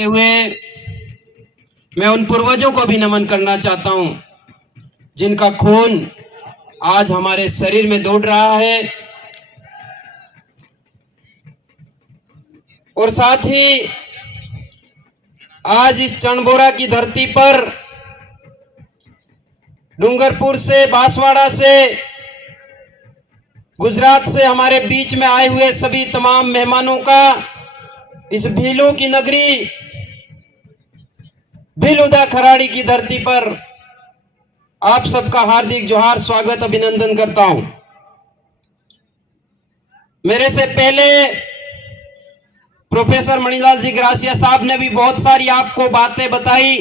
करते हुए मैं उन पूर्वजों को भी नमन करना चाहता हूं जिनका खून आज हमारे शरीर में दौड़ रहा है। और साथ ही आज इस चंडबोरा की धरती पर डूंगरपुर से, बांसवाड़ा से, गुजरात से हमारे बीच में आए हुए सभी तमाम मेहमानों का इस भीलों की नगरी भीलुदा खराड़ी की धरती पर आप सबका हार्दिक जोहार, स्वागत, अभिनंदन करता हूं। मेरे से पहले प्रोफेसर मणिलाल जी ग्रासिया साहब ने भी बहुत सारी आपको बातें बताई।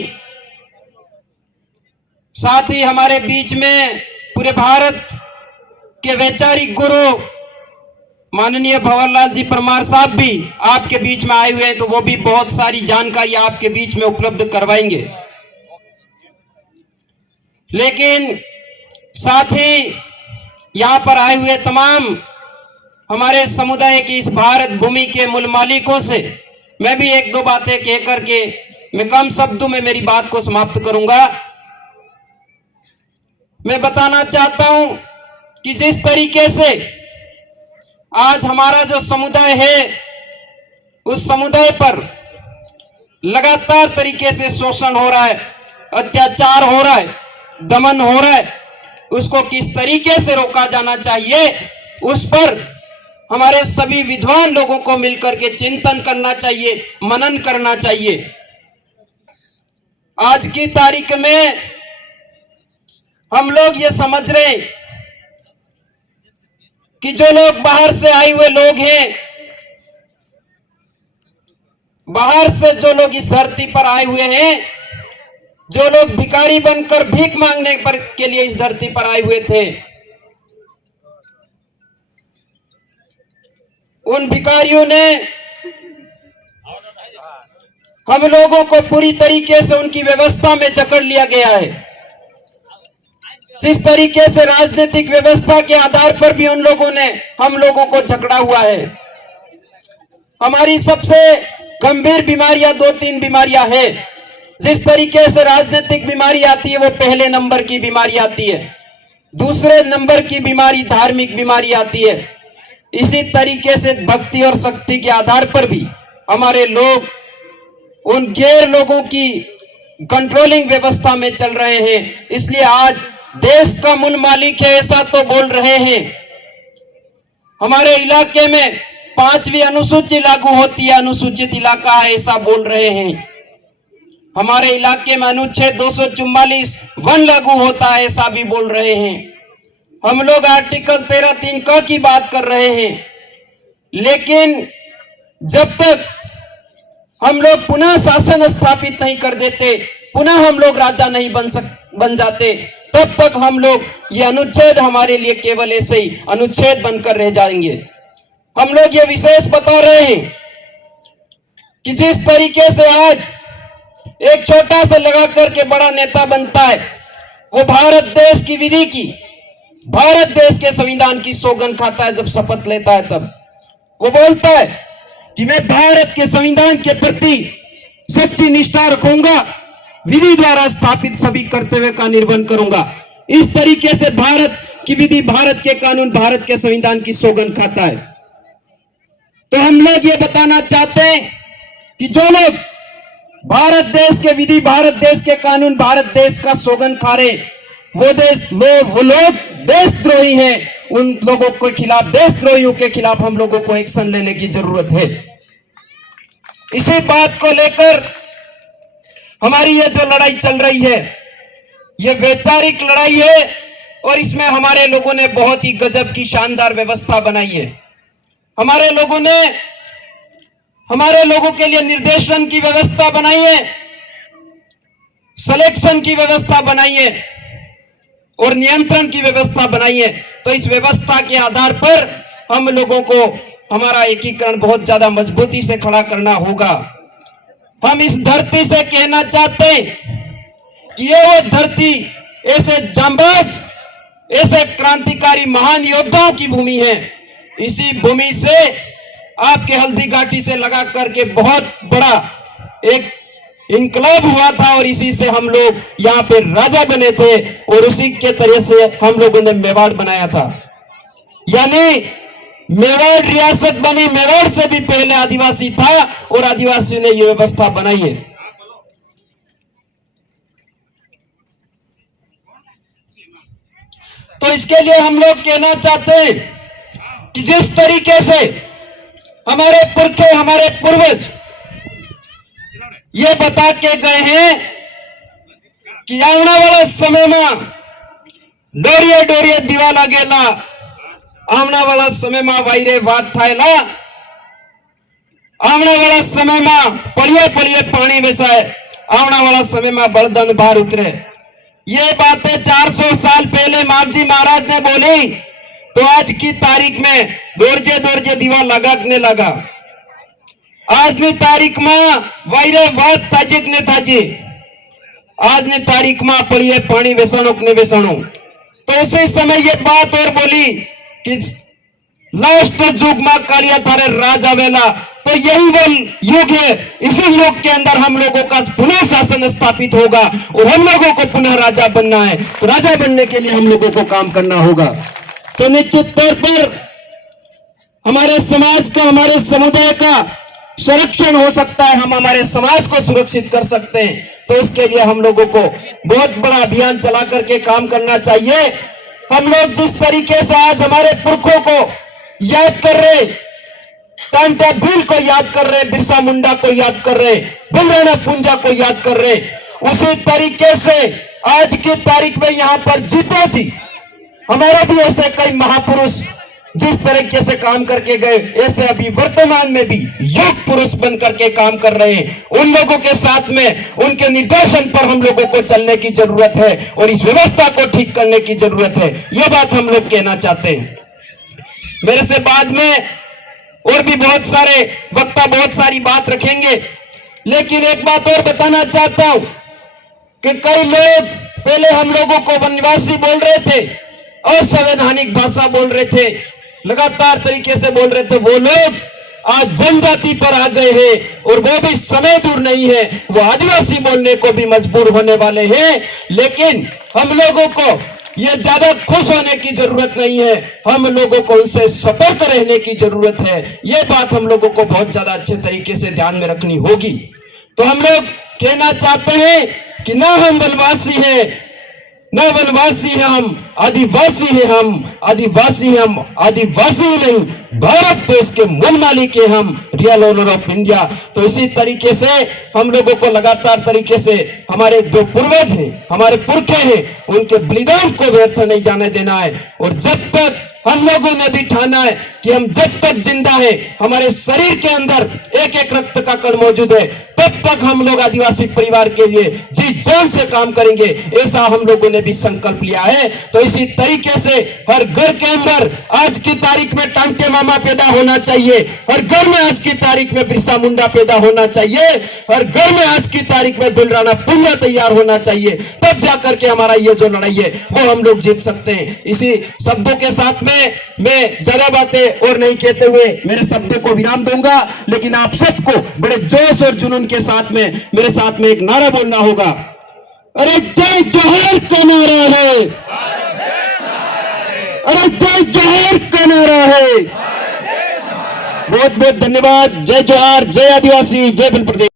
साथ ही हमारे बीच में पूरे भारत के वैचारिक गुरु माननीय भंवरलाल जी परमार साहब भी आपके बीच में आए हुए हैं, तो वो भी बहुत सारी जानकारी आपके बीच में उपलब्ध करवाएंगे। लेकिन साथ ही यहां पर आए हुए तमाम हमारे समुदाय की इस भारत भूमि के मूल मालिकों से मैं भी एक दो बातें कह करके मैं कम शब्दों में मेरी बात को समाप्त करूंगा। मैं बताना चाहता हूं कि जिस तरीके से आज हमारा जो समुदाय है उस समुदाय पर लगातार तरीके से शोषण हो रहा है, अत्याचार हो रहा है, दमन हो रहा है, उसको किस तरीके से रोका जाना चाहिए उस पर हमारे सभी विद्वान लोगों को मिलकर के चिंतन करना चाहिए, मनन करना चाहिए। आज की तारीख में हम लोग ये समझ रहे हैं कि जो लोग बाहर से आए हुए लोग हैं, बाहर से जो लोग इस धरती पर आए हुए हैं, जो लोग भिखारी बनकर भीख मांगने पर के लिए इस धरती पर आए हुए थे, उन भिखारियों ने हम लोगों को पूरी तरीके से उनकी व्यवस्था में जकड़ लिया गया है। जिस तरीके से राजनीतिक व्यवस्था के आधार पर भी उन लोगों ने हम लोगों को जकड़ा हुआ है। हमारी सबसे गंभीर बीमारियां 2-3 बीमारियां हैं। जिस तरीके से राजनीतिक बीमारी आती है वो पहले नंबर की बीमारी आती है, दूसरे नंबर की बीमारी धार्मिक बीमारी आती है। इसी तरीके से भक्ति और शक्ति के आधार पर भी हमारे लोग उन गैर लोगों की कंट्रोलिंग व्यवस्था में चल रहे हैं। इसलिए आज देश का मूल मालिक है ऐसा तो बोल रहे हैं, हमारे इलाके में 5वीं अनुसूची लागू होती है, अनुसूचित इलाका है ऐसा बोल रहे हैं। हमारे इलाके में अनुच्छेद 244 वन लागू होता है ऐसा भी बोल रहे हैं। हम लोग आर्टिकल 13(3) क की बात कर रहे हैं। लेकिन जब तक हम लोग पुनः शासन स्थापित नहीं कर देते, पुनः हम लोग राजा नहीं बन जाते, तब तक हम लोग ये अनुच्छेद हमारे लिए केवल ऐसे ही अनुच्छेद बनकर रह जाएंगे। हम लोग ये विशेष बता रहे हैं कि जिस तरीके से आज एक छोटा सा लगा करके बड़ा नेता बनता है, वो भारत देश की विधि की, भारत देश के संविधान की सौगंध खाता है। जब शपथ लेता है तब वो बोलता है कि मैं भारत के संविधान के प्रति सच्ची निष्ठा रखूंगा, विधि द्वारा स्थापित सभी कर्तव्य का निर्वहन करूंगा। इस तरीके से भारत की विधि, भारत के कानून, भारत के संविधान की सौगंध खाता है। तो हम लोग ये बताना चाहते हैं कि जो लोग भारत देश के विधि, भारत देश के कानून, भारत देश का सौगंध खा रहे, वो लोग देशद्रोही हैं। उन लोगों के खिलाफ, देशद्रोहियों के खिलाफ हम लोगों को एक्शन लेने की जरूरत है। इसी बात को लेकर हमारी ये जो लड़ाई चल रही है, ये वैचारिक लड़ाई है और इसमें हमारे लोगों ने बहुत ही गजब की शानदार व्यवस्था बनाई है। हमारे लोगों के लिए निर्देशन की व्यवस्था बनाई है, सिलेक्शन की व्यवस्था बनाई है और नियंत्रण की व्यवस्था बनाई है। तो इस व्यवस्था के आधार पर हम लोगों को हमारा एकीकरण बहुत ज्यादा मजबूती से खड़ा करना होगा। हम इस धरती से कहना चाहते हैं कि ये वो धरती ऐसे जांबाज, ऐसे क्रांतिकारी महान योद्धाओं की भूमि है। इसी भूमि से आपके हल्दी घाटी से लगा करके बहुत बड़ा एक इनकलाब हुआ था और इसी से हम लोग यहाँ पे राजा बने थे और उसी के तरह से हम लोगों ने मेवाड़ बनाया था। यानी मेवाड़ रियासत बनी, मेवाड़ से भी पहले आदिवासी था और आदिवासियों ने यह व्यवस्था बनाई है। तो इसके लिए हम लोग कहना चाहते हैं कि जिस तरीके से हमारे पुरखे, हमारे पूर्वज ये बता के गए हैं कि आने वाला समय में डोरिये डोरिये दीवा लागेला, आने वाला समय में वायरे वाद थायला, आने वाला समय में पड़िए पड़िए पानी बेसाए, आने वाला समय में बलदन बाहर उतरे। ये बातें 400 साल पहले मावजी महाराज ने बोली तो आज की तारीख में दोरजे दोरजे दीवा लगाने लगा। आज की तारीख में वायरे वाद ताजिक ने ताजी, आज की तारीख में पड़िए पानी वेसाणो ने वेसाणो। तो उसी समय ये बात और बोली कि लास्ट युग में कालिया थारे राज आवेला। तो यही वो युग है, इसी युग के अंदर हम लोगों का पुनः शासन स्थापित होगा और हम लोगों को पुनः राजा बनना है। तो राजा बनने के लिए हम लोगों को काम करना होगा। तो निश्चित तौर पर हमारे समाज का, हमारे समुदाय का संरक्षण हो सकता है, हम हमारे समाज को सुरक्षित कर सकते हैं। तो इसके लिए हम लोगों को बहुत बड़ा अभियान चला करके काम करना चाहिए। हम लोग जिस तरीके से आज हमारे पुरखों को याद कर रहे, टांटा भील को याद कर रहे, बिरसा मुंडा को याद कर रहे, बुलराणा पूंजा को याद कर रहे, उसी तरीके से आज की तारीख में यहाँ पर जीता जी हमारा भी ऐसे कई महापुरुष जिस तरीके से काम करके गए, ऐसे अभी वर्तमान में भी युग पुरुष बन करके काम कर रहे हैं। उन लोगों के साथ में, उनके निर्देशन पर हम लोगों को चलने की जरूरत है और इस व्यवस्था को ठीक करने की जरूरत है। यह बात हम लोग कहना चाहते हैं। मेरे से बाद में और भी बहुत सारे वक्ता बहुत सारी बात रखेंगे, लेकिन एक बात और बताना चाहता हूं कि कई लोग पहले हम लोगों को वनवासी बोल रहे थे, असंवैधानिक भाषा बोल रहे थे, लगातार तरीके से बोल रहे थे। वो लोग आज जनजाति पर आ गए हैं और वो भी समय दूर नहीं है, वो आदिवासी बोलने को भी मजबूर होने वाले हैं। लेकिन हम लोगों को ये ज्यादा खुश होने की जरूरत नहीं है, हम लोगों को उनसे सतर्क रहने की जरूरत है। ये बात हम लोगों को बहुत ज्यादा अच्छे तरीके से ध्यान में रखनी होगी। तो हम लोग कहना चाहते हैं कि ना हम वनवासी हैं, न वनवासी है, हम आदिवासी है, हम आदिवासी है, हम आदिवासी नहीं, भारत देश के मूल मालिक है हम, रियल ओनर ऑफ इंडिया। तो इसी तरीके से हम लोगों को लगातार तरीके से हमारे जो पूर्वज हैं, हमारे पुरखे हैं, उनके बलिदान को व्यर्थ नहीं जाने देना है। और जब तक हम लोगों ने भी ठाना है कि हम जब तक जिंदा है, हमारे शरीर के अंदर एक एक रक्त का कण मौजूद है, तब तक हम लोग आदिवासी परिवार के लिए जी जान से काम करेंगे, ऐसा हम लोगों ने भी संकल्प लिया है। तो इसी तरीके से हर घर के अंदर आज की तारीख में टांटे मामा पैदा होना चाहिए, हर घर में आज की तारीख में बिरसा मुंडा पैदा होना चाहिए, हर घर में आज की तारीख में बुलराणा पूंजा तैयार होना चाहिए। तब जाकर के हमारा ये जो लड़ाई है वो हम लोग जीत सकते हैं। इसी शब्दों के साथ में मैं ज्यादा बातें और नहीं कहते हुए मेरे शब्दों को विराम दूंगा, लेकिन आप सबको बड़े जोश और जुनून के साथ में मेरे साथ में एक नारा बोलना होगा। अरे जय जोहर का नारा है, अरे जय जोहर का नारा है। बहुत बहुत धन्यवाद। जय जोहार, जय आदिवासी, जय बिल प्रदेश।